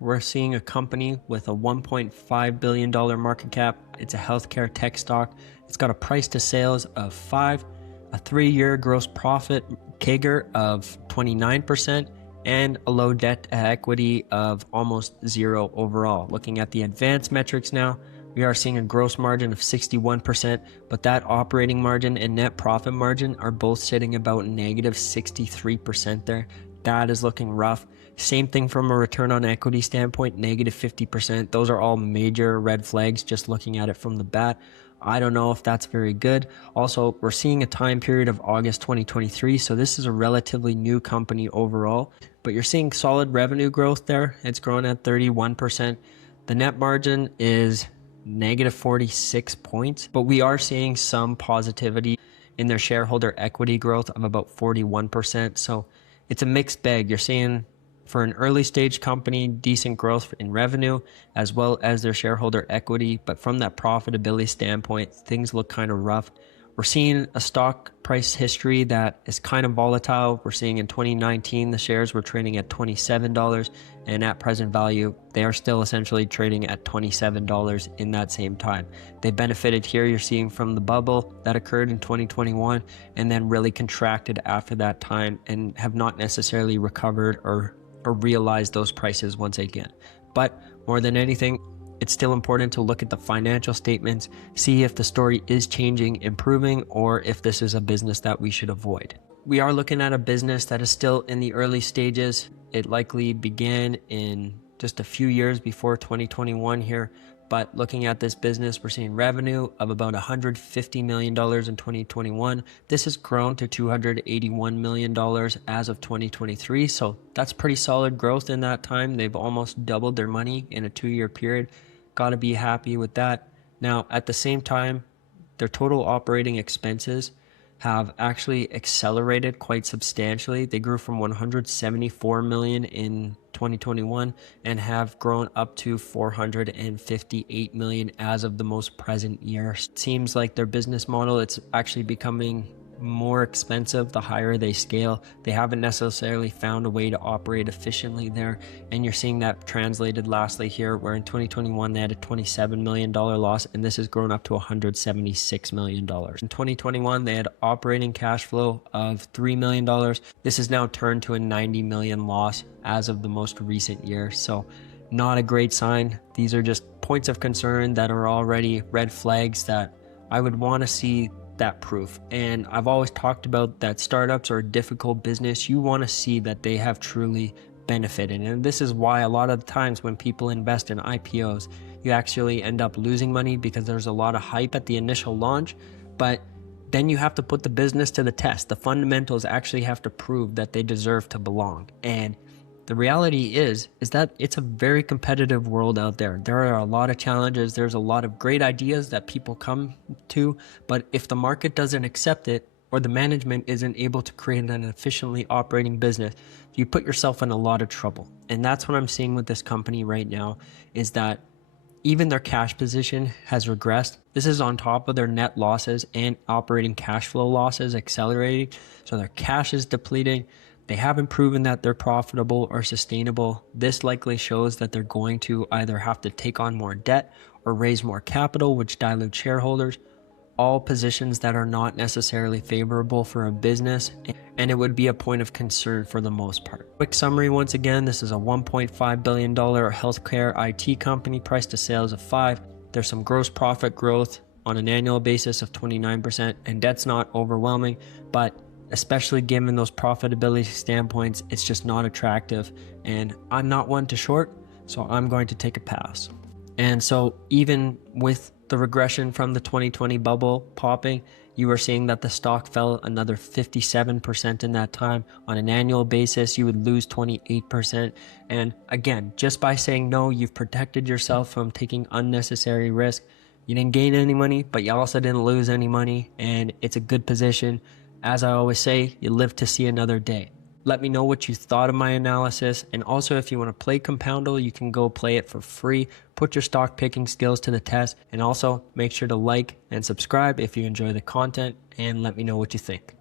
we're seeing a company with a $1.5 billion market cap. It's a healthcare tech stock. It's got a price to sales of 5, a 3-year gross profit CAGR of 29%, and a low debt to equity of almost 0 overall. Looking at the advanced metrics now, we are seeing a gross margin of 61%, but that operating margin and net profit margin are both sitting about negative 63% there. That is looking rough. Same thing from a return on equity standpoint, negative 50%. Those are all major red flags just looking at it from the bat. I don't know if that's very good. Also, we're seeing a time period of August 2023, so this is a relatively new company overall, but you're seeing solid revenue growth there. It's grown at 31%. The net margin is negative 46 points, but we are seeing some positivity in their shareholder equity growth of about 41%. So it's a mixed bag. You're seeing, for an early stage company, decent growth in revenue as well as their shareholder equity, but from that profitability standpoint, things look kind of rough. We're seeing a stock price history that is kind of volatile. We're seeing in 2019, the shares were trading at $27, and at present value, they are still essentially trading at $27 in that same time. They benefited here, you're seeing, from the bubble that occurred in 2021 and then really contracted after that time and have not necessarily recovered or realized those prices once again. But more than anything, it's still important to look at the financial statements, see if the story is changing, improving, or if this is a business that we should avoid. We are looking at a business that is still in the early stages. It likely began in just a few years before 2021 here, but looking at this business, we're seeing revenue of about $150 million in 2021. This has grown to $281 million as of 2023, so that's pretty solid growth in that time. They've almost doubled their money in a 2-year period. Got to be happy with that. Now, at the same time, their total operating expenses have actually accelerated quite substantially. They grew from $174 million in 2021 and have grown up to $458 million as of the most present year. Seems like their business model, it's actually becoming more expensive the higher they scale. They haven't necessarily found a way to operate efficiently there, and you're seeing that translated lastly here, where in 2021 they had a $27 million loss, and this has grown up to $176 million. In 2021 they had operating cash flow of $3 million. This has now turned to a $90 million loss as of the most recent year, so not a great sign. These are just points of concern that are already red flags that I would want to see that proof. And I've always talked about that startups are a difficult business. You want to see that they have truly benefited, and this is why a lot of the times when people invest in IPOs, you actually end up losing money because there's a lot of hype at the initial launch, but then you have to put the business to the test. The fundamentals actually have to prove that they deserve to belong. And the reality is that it's a very competitive world out there. There are a lot of challenges. There's a lot of great ideas that people come to, but if the market doesn't accept it or the management isn't able to create an efficiently operating business, you put yourself in a lot of trouble. And that's what I'm seeing with this company right now, is that even their cash position has regressed. This is on top of their net losses and operating cash flow losses accelerating. So their cash is depleting. They haven't proven that they're profitable or sustainable. This likely shows that they're going to either have to take on more debt or raise more capital, which dilutes shareholders. All positions that are not necessarily favorable for a business, and it would be a point of concern for the most part. Quick summary once again, this is a $1.5 billion healthcare IT company, price to sales of 5. There's some gross profit growth on an annual basis of 29%, and debt's not overwhelming, but especially given those profitability standpoints, it's just not attractive. And I'm not one to short, so I'm going to take a pass. And so even with the regression from the 2020 bubble popping, you are seeing that the stock fell another 57% in that time. On an annual basis, you would lose 28%. And again, just by saying no, you've protected yourself from taking unnecessary risk. You didn't gain any money, but you also didn't lose any money, and it's a good position. As I always say, you live to see another day. Let me know what you thought of my analysis, and also if you want to play Compoundle, you can go play it for free. Put your stock picking skills to the test, and also make sure to like and subscribe if you enjoy the content, and let me know what you think.